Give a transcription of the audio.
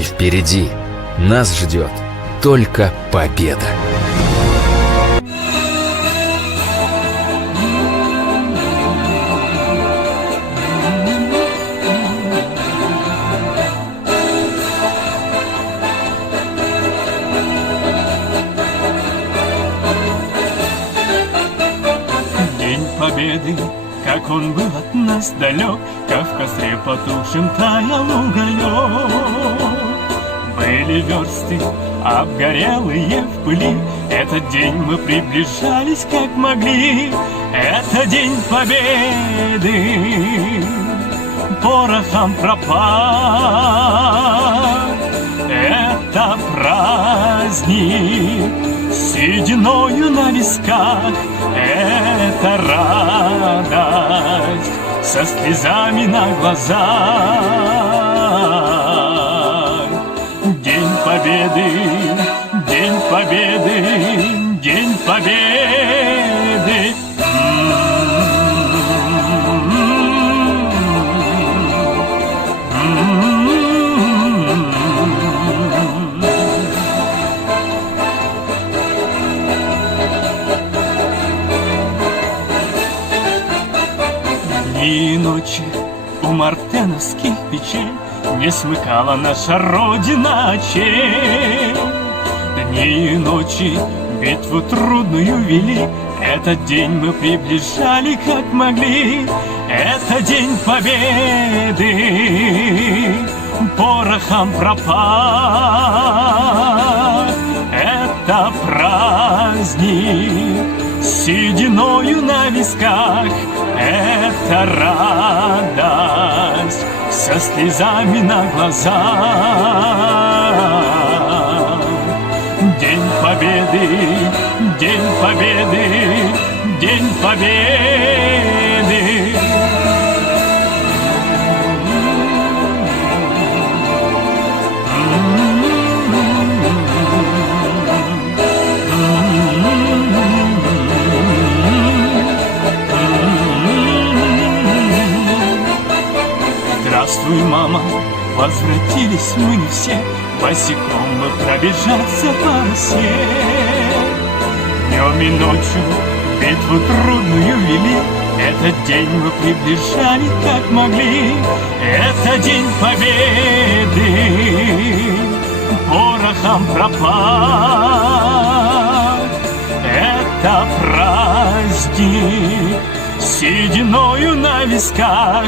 И впереди нас ждет только победа. День победы, как он был от нас далек, как в костре потухшем таял уголек. Были версты обгорелые в пыли, этот день мы приближались как могли. Это день победы, порохом пропах. Это праздник сединою на висках. Это радость со слезами на глазах. День победы, день победы, день победы. Дни и ночи у мартеновских печей не смыкала наша Родина очей. Дни и ночи битву трудную вели, этот день мы приближали как могли. Это день победы, порохом пропах. Это праздник сединою на висках. Это радость со слезами на глазах. День победы, день победы, день победы. Здравствуй, мама, возвратились мы не все, босиком мы пробежаться по росе. Днем и ночью битву трудную вели, этот день мы приближали как могли. Это день победы, порохом пропах. Это праздник сединою на висках.